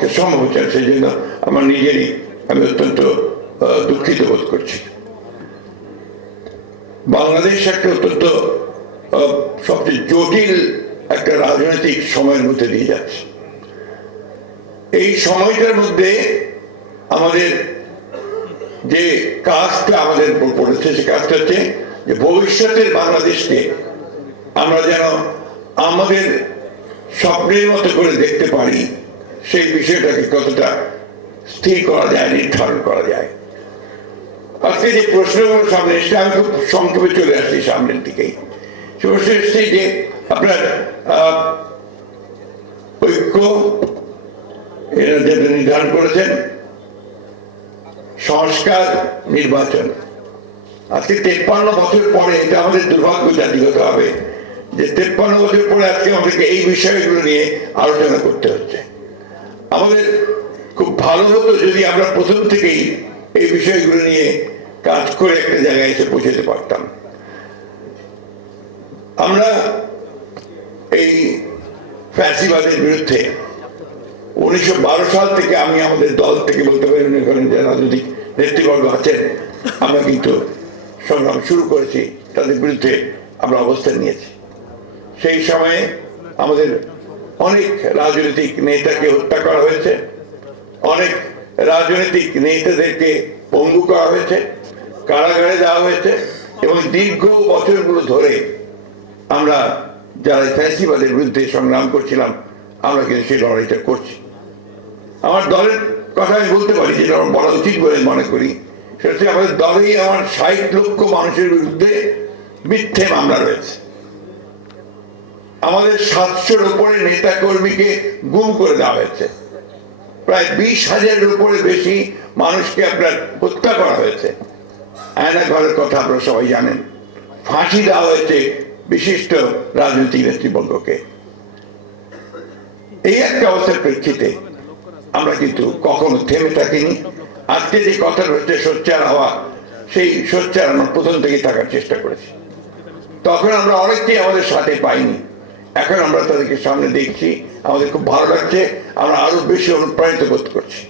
পক্ষে সম্ভব হচ্ছে না। সেই জন্য আমার নিজেরই আমি অত্যন্ত দুঃখিত বোধ করছি। বাংলাদেশ একটা অত্যন্ত সবচেয়ে জটিল একটা রাজনৈতিক সময়ের মধ্যে দিয়ে যাচ্ছে। এই সময়টার মধ্যে আমাদের যে কাজটা আমাদের উপর পড়েছে, সে কাজটা হচ্ছে যে ভবিষ্যতের বাংলাদেশকে আমরা যেন আমাদের স্বপ্নের মতো করে দেখতে পারি, সেই বিষয়টাকে কতটা স্থির করা যায়, নির্ধারণ করা যায়। আজকে যে প্রশ্নগুলো সামনে এসছে, আমি খুব সংক্ষেপে চলে আসছি সামনের দিকেই। প্রশ্ন এসছে যে আপনার ঐক্য এরা যেটা নির্ধারণ করেছেন, সংস্কার, নির্বাচন। আজকে 53 বছর পরে, এটা আমাদের দুর্ভাগ্য জাতিগত হবে যে 53 বছর পরে আজকে আমাদেরকে এই বিষয়গুলো নিয়ে আলোচনা করতে হচ্ছে। আমাদের খুব ভালো হতো যদি আমরা প্রথম থেকেই এই বিষয়গুলো নিয়ে কাজ করে একটা জায়গায় এসে পৌঁছতে পারতাম। আমরা এই ফ্যাসিবাদের বিরুদ্ধে 1912 সাল থেকে আমি আমাদের দল থেকে বলতে পারি, এখানে যে রাজনৈতিক নেতৃবর্গ আছেন, আমরা কিন্তু সংগ্রাম শুরু করেছি, তাদের বিরুদ্ধে আমরা অবস্থান নিয়েছি। সেই সময়ে আমাদের অনেক রাজনৈতিক নেতাকে হত্যা করা হয়েছে, অনেক রাজনৈতিক নেতাদেরকে পঙ্গু করা হয়েছে, কারাগারে দেওয়া হয়েছে, এবং দীর্ঘ বছরগুলো ধরে আমরা যারা ফ্যাসিবাদের বিরুদ্ধে সংগ্রাম করছিলাম, আমরা কিন্তু সেই লড়াইটা করছি। আমার দলের কথা আমি বলতে পারি, যেটা আমার বলা উচিত বলে মনে করি, সেটা হচ্ছে আমাদের দলেই আমার 60 লক্ষ মানুষের বিরুদ্ধে মিথ্যে মামলা রয়েছে। আমাদের 700-র উপরে নেতা কর্মীকে গুম করে দেওয়া হয়েছে, প্রায় 20,000-এর উপরে বেশি মানুষকে আপনার হত্যা করা হয়েছে। আয়না ঘরের কথা আপনারা সবাই জানেন। ফাঁসি দেওয়া হয়েছে বিশিষ্ট রাজনৈতিক নেতৃবর্গকে। এই একটা অবস্থার প্রেক্ষিতে আমরা কিন্তু কখনো থেমে থাকিনি। আজকে যে কথা হচ্ছে সোচ্চার হওয়া, সেই সোচ্চার আমরা প্রথম থেকে থাকার চেষ্টা করেছি। তখন আমরা অনেককেই আমাদের সাথে পাইনি, এখন আমরা তাদেরকে সামনে দেখছি, আমাদের খুব ভালো লাগছে, আমরা আরো বেশি অনুপ্রাণিত বোধ করছি।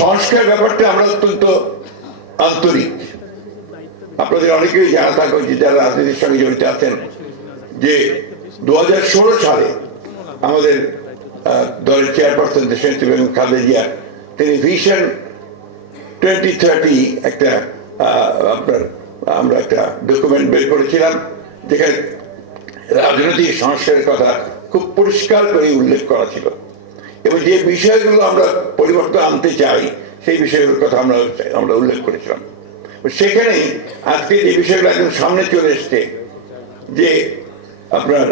সংস্কার ব্যাপারটা আমরা অত্যন্ত আন্তরিক। আপনাদের অনেকেই জানা থাকা উচিত যারা রাজনীতির সঙ্গে জড়িত আছেন, যে 2016 সালে আমাদের দলের চেয়ারপারসন দেশনেত্রী বেগম খালেদা জিয়া, তিনি ভিশন 2030 একটা আপনার আমরা একটা ডকুমেন্ট বের করেছিলাম, যেখানে রাজনৈতিক সংস্কারের কথা খুব পরিষ্কার করে উল্লেখ করা ছিল, এবং যে বিষয়গুলো আমরা পরিবর্তন আনতে চাই সেই বিষয়গুলোর কথা আমরা উল্লেখ করেছিলাম। সেখানেই আজকে যে বিষয়গুলো একদম সামনে চলে এসছে, যে আপনার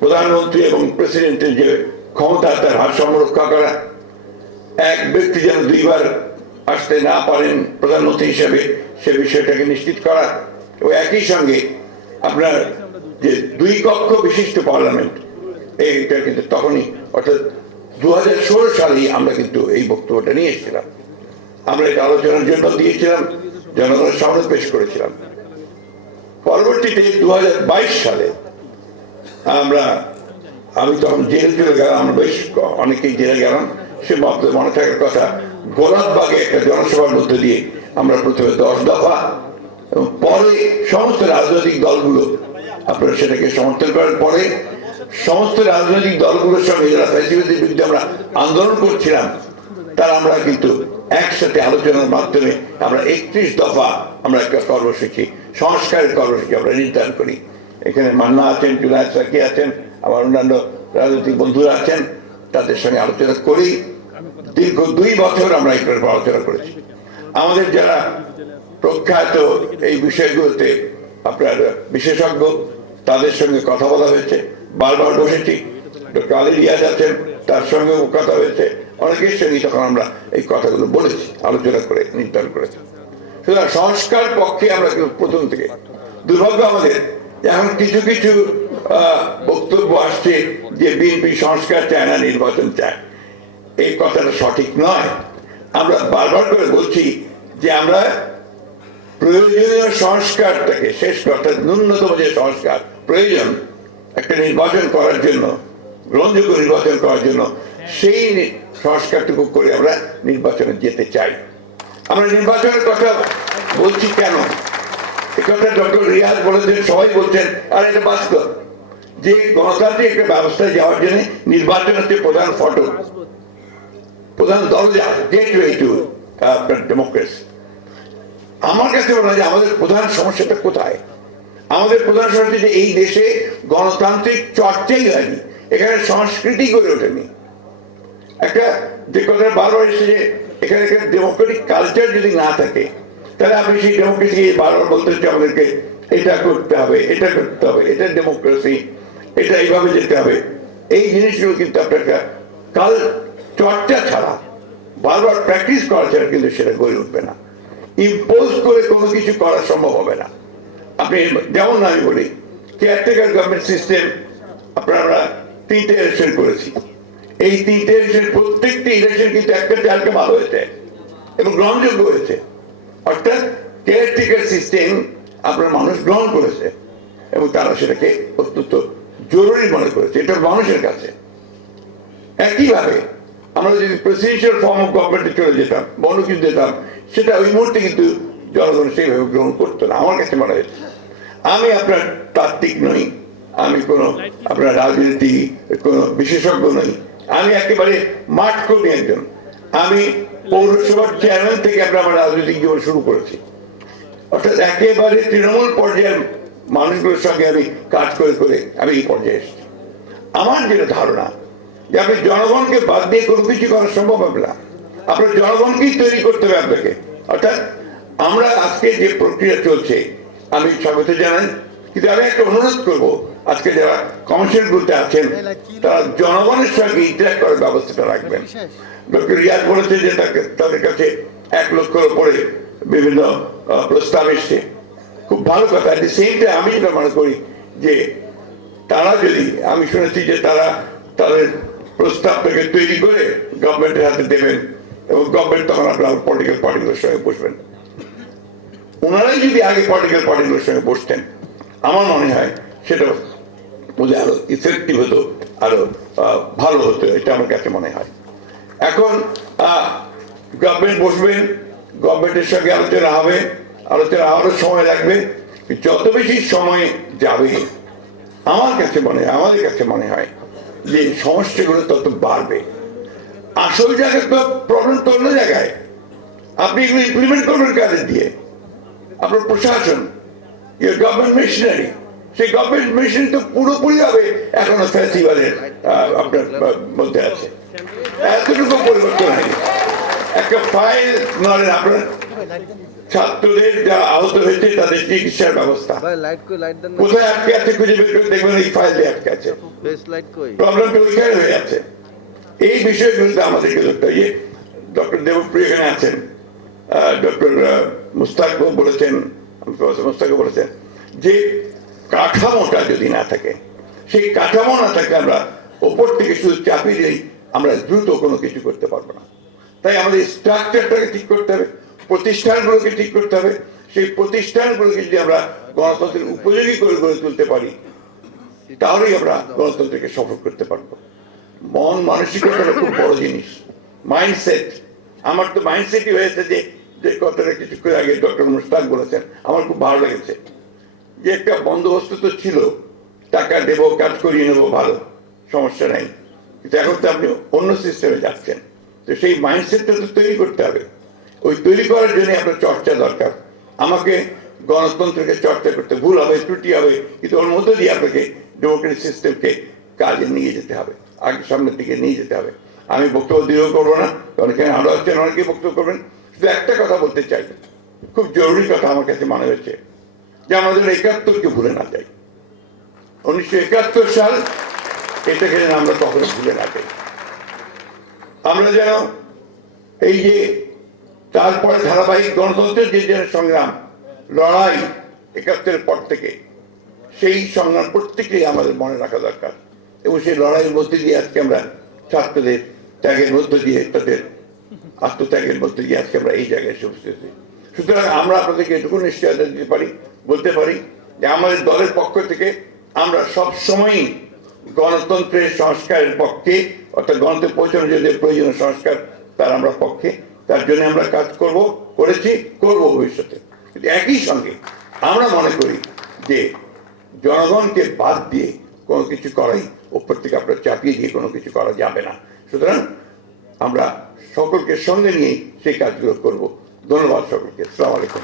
প্রধানমন্ত্রী এবং প্রেসিডেন্টের যে ক্ষমতা, তার ভারসাম্য রক্ষা করা, এক ব্যক্তি যেন দুইবার আসতে না পারেন প্রধানমন্ত্রী হিসেবে, সে বিষয়টাকে নিশ্চিত করা, এবং একই সঙ্গে আপনার যে 2 কক্ষ বিশিষ্ট পার্লামেন্ট, এইটা কিন্তু তখনই, অর্থাৎ 2016 সালেই আমরা কিন্তু এই বক্তব্যটা নিয়ে এসেছিলাম। আমরা এটা আলোচনার জন্য দিয়েছিলাম, জনগণের সামনে পেশ করেছিলাম। পরবর্তীতে 2022 সালে আমি তখন জেল চলে গেলাম, আমরা বেশ অনেকেই জেলে গেলাম। সে মনে থাকার কথা, গোলাপবাগে একটা জনসভার মধ্যে দিয়ে আমরা প্রথমে 10 দফা, এবং পরে সমস্ত রাজনৈতিক দলগুলো আপনারা সেটাকে সমর্থন করার পরে সমস্ত রাজনৈতিক দলগুলোর সঙ্গে যারা ফ্যাসিবাদের বিরুদ্ধে আমরা আন্দোলন করছিলাম, তারা আমরা কিন্তু একসাথে আলোচনার মাধ্যমে আমরা 31 দফা আমরা একটা কর্মসূচি, সংস্কারের কর্মসূচি আমরা নির্ধারণ করি। এখানে মান্না আছেন, জুনায়েদ সাকি আছেন, আমার অন্যান্য রাজনৈতিক বন্ধুরা আছেন, তাদের সঙ্গে আলোচনা করি। দীর্ঘ 2 বছর আমরা এটার আলোচনা করেছি। আমাদের যারা প্রখ্যাত এই বিষয়গুলোতে আপনার বিশেষজ্ঞ, তাদের সঙ্গে কথা বলা হয়েছে, বারবার বসেছি। ডক্টর আলী রিয়াজ আছেন, তার সঙ্গেও কথা হয়েছে, অনেকের সঙ্গে তখন আমরা এই কথাগুলো বলেছি, আলোচনা করে নির্ধারণ করেছি। সুতরাং সংস্কার পক্ষে আমরা কিন্তু প্রথম থেকে। দুর্ভাগ্য আমাদের এখন কিছু কিছু বক্তব্য আসছে যে বিএনপি সংস্কার চায় না, নির্বাচন চায়। এই কথাটা সঠিক নয়। আমরা বারবার করে বলছি যে আমরা প্রয়োজনীয় সংস্কারটাকে শেষ করতে, ন্যূনতম যে সংস্কার প্রয়োজন একটা নির্বাচন করার জন্য, গ্রহণযোগ্য নির্বাচন করার জন্য সেই সংস্কারটুকু করে আমরা নির্বাচনে যেতে চাই। আমরা নির্বাচনের কথা বলছি কেন, কথা ডক্টর রিয়াজ বলেছেন, সবাই বলছেন, আর এটা বাস্তব যে গণতান্ত্রিক একটা ব্যবস্থায় যাওয়ার জন্য নির্বাচন হচ্ছে প্রধান ফটক, প্রধান দরজা, গেটওয়ে টু আপনার ডেমোক্রেসি। আমার কাছে মনে হয় যে আমাদের প্রধান সমস্যাটা কোথায়? আমাদের প্রধান সমস্যা যে এই দেশে গণতান্ত্রিক চর্চাই হয়নি, এখানে সংস্কৃতি গড়ে ওঠেনি। একটা যে কথা বারবার এসে যে এখানে ডেমোক্রেটিক কালচার যদি না থাকে, তাহলে আপনি সেই ডেমোক্রেসি বারবার বলতে হচ্ছে আমাদেরকে এটা করতে হবে, এটা করতে হবে, এটা ডেমোক্রেসি, এটা এইভাবে যেতে হবে। এই জিনিসগুলো কিন্তু আপনার কাল চর্চা ছাড়া, বারবার প্র্যাকটিস করা ছাড়া কিন্তু সেটা গড়ে উঠবে না। ইম্পোজ করে কোনো কিছু করা সম্ভব হবে না। আপনি যেমন আমি বলি, কেয়ারটেকার গভর্নমেন্ট সিস্টেম আমরা 3টে ইলেকশন করেছি। এই 3টে ইলেকশন, প্রত্যেকটি ইলেকশন কিন্তু একটা চালকে ভালো হয়েছে এবং গ্রহণযোগ্য হয়েছে। অর্থাৎ কেয়ারটেকার সিস্টেম আপনার মানুষ গ্রহণ করেছে এবং তারা সেটাকে অত্যন্ত জরুরি মনে করেছে, এটা মানুষের কাছে। একইভাবে আমরা যদি প্রেসিডেন্সিয়াল ফর্ম অফ গভর্নমেন্টে চলে যেতাম, বড় কিছু যেতাম, সেটা ওই মুহূর্তে কিন্তু জনগণ সেইভাবে গ্রহণ করতো না, আমার কাছে মনে হয়েছে। আমি আপনার তাত্ত্বিক নই, আমি কোনো আপনার রাজনীতি কোনো বিশেষজ্ঞ নই, আমি একেবারে মাঠ কর্মী একজন। আমি পৌরসভার চেয়ারম্যান থেকে আমার রাজনৈতিক জীবন শুরু করেছি। অর্থাৎ একেবারে তৃণমূল পর্যায়ের মানুষগুলোর সঙ্গে আমি কাজ করে করে আমি এই পর্যায়ে এসেছি। আমার যেটা ধারণা যে আপনি জনগণকে বাদ দিয়ে কোনো কিছু করা সম্ভব হবে না, আপনার জনগণকেই তৈরি করতে হবে আপনাকে। অর্থাৎ আমরা আজকে যে প্রক্রিয়া চলছে আমি স্বাগত জানাই, কিন্তু আমি একটা অনুরোধ করবো, আজকে যারা কমিশনগুলোতে আছেন তারা জনগণের সঙ্গে ইন্টারেক্ট করার ব্যবস্থাটা রাখবেন। ডক্টর রিয়াজ বলেছে যে তাদের কাছে 1 লক্ষের উপরে বিভিন্ন প্রস্তাব এসছে, খুব ভালো কথা। এট দি সেম টাইম আমি যেটা মনে করি যে তারা যদি, আমি শুনেছি যে তারা তাদের প্রস্তাবটাকে তৈরি করে গভর্নমেন্টের হাতে দেবেন এবং গভর্নমেন্ট তখন আপনার পলিটিক্যাল পার্টিগুলোর সঙ্গে বসবেন। ওনারাই যদি আগে পলিটিক্যাল পার্টিগুলোর সঙ্গে বসতেন, আমার মনে হয় সেটা বোঝা আরো ইফেক্টিভ হতো, আরো ভালো হতো, এটা আমার কাছে মনে হয়। এখন গভর্নমেন্ট বসবেন, গভর্নমেন্টের সঙ্গে আলোচনা হবে, আলোচনা আরো সময় লাগবে। যত বেশি সময় যাবে আমার কাছে মনে হয়, আমাদের কাছে মনে হয় যে সমস্যাগুলো তত বাড়বে। আসল জায়গায় তো প্রবলেম তো অন্য জায়গায়, আপনি এগুলো ইমপ্লিমেন্ট করবেন কাদের দিয়ে? আপনার প্রশাসন, গভর্নমেন্ট মেশিনারি, সেই গভর্নমেন্ট মেশিনারি তো পুরোপুরি হবে এখনো ফ্যাসিবাদের আপনার মধ্যে আছে, এতটুকু পরিবর্তন হয়নি। একটা ফাইল নড়েন, আপনার ছাত্রদের যারা আহত হয়েছে তাদের চিকিৎসার ব্যবস্থা কোথায় আটকে আছে খুঁজে বের করে দেখবেন এই ফাইল দিয়ে আটকে আছে, প্রবলেমটা ওইখানে হয়ে আছে। এই বিষয়গুলোতে আমাদেরকে ধরতে হয়। ডক্টর দেবপ্রিয় এখানে আছেন, ডক্টর মুস্তাকও বলেছেন, মুস্তাকও বলেছেন যে কাঠামোটা যদি না থাকে, সেই কাঠামো না থাকে আমরা ওপর থেকে শুধু চাপিয়ে দিই, আমরা দ্রুত কোনো কিছু করতে পারবো না। তাই আমাদের স্ট্রাকচারটাকে ঠিক করতে হবে, প্রতিষ্ঠানগুলোকে ঠিক করতে হবে। সেই প্রতিষ্ঠানগুলোকে যদি আমরা গণতন্ত্রের উপযোগী করে গড়ে তুলতে পারি, তাহলেই আমরা গণতন্ত্রকে সফল করতে পারবো। মন মানসিকতাটা খুব বড় জিনিস, মাইন্ডসেট। আমার তো মাইন্ডসেটই হয়েছে যে যে কথাটা কিছু করে আগে ডক্টর মুস্তাক বলেছেন, আমার খুব ভালো লেগেছে যে একটা বন্দোবস্ত তো ছিল, টাকা দেবো, কাজ করিয়ে নেবো, ভালো, সমস্যা নাই। কিন্তু এখন তো আপনি অন্য সিস্টেমে যাচ্ছেন, তো সেই মাইন্ডসেটটা তো তৈরি করতে হবে। ওই তৈরি করার জন্য আপনার চর্চা দরকার। আমাকে গণতন্ত্রকে চর্চা করতে, ভুল হবে, ত্রুটি হবে, কিন্তু ওর মধ্যে দিয়ে আপনাকে ডেমোক্রেটিক সিস্টেমকে কাজে নিয়ে যেতে হবে, আগে সামনের দিকে নিয়ে যেতে হবে। আমি বক্তব্য দীর্ঘ করবো না, কারণ এখানে আরো আছেন, অনেকেই বক্তব্য করবেন। শুধু একটা কথা বলতে চাই, খুব জরুরি কথা আমার কাছে মনে হয়েছে, যে আমাদের 71কে ভুলে না যাই। 1971 সাল, এটাকে যেন আমরা কখনো ভুলে না যাই। আমরা যেন এই যে তারপরে ধারাবাহিক গণতন্ত্রের যে সংগ্রাম, লড়াই 71-এর পর থেকে, সেই সংগ্রাম প্রত্যেকেই আমাদের মনে রাখা দরকার। এবং সেই লড়াইয়ের মধ্যে দিয়ে আজকে আমরা ছাত্রদের ত্যাগের মধ্য দিয়ে, তাদের আত্মত্যাগের মধ্যে দিয়ে আজকে আমরা এই জায়গায় এসে উপস্থিত হই। সুতরাং আমরা আপনাদেরকে এটুকু নিশ্চয়তা দিতে পারি, বলতে পারি যে আমাদের দলের পক্ষ থেকে আমরা সব সময়ই গণতন্ত্রের সংস্কারের পক্ষে, অর্থাৎ গণতন্ত্রে পৌঁছানোর জন্য প্রয়োজনীয় সংস্কার তার আমরা পক্ষে, তার জন্য আমরা কাজ করেছি, করব ভবিষ্যতে। কিন্তু একই সঙ্গে আমরা মনে করি যে জনগণকে বাদ দিয়ে কোনো কিছু করাই, উপর থেকে আপনার চাপিয়ে দিয়ে কোনো কিছু করা যাবে না। সুতরাং আমরা সকলকে সঙ্গে নিয়ে সেই কাজগুলো করব। ধন্যবাদ সকলকে। আসসালামু আলাইকুম।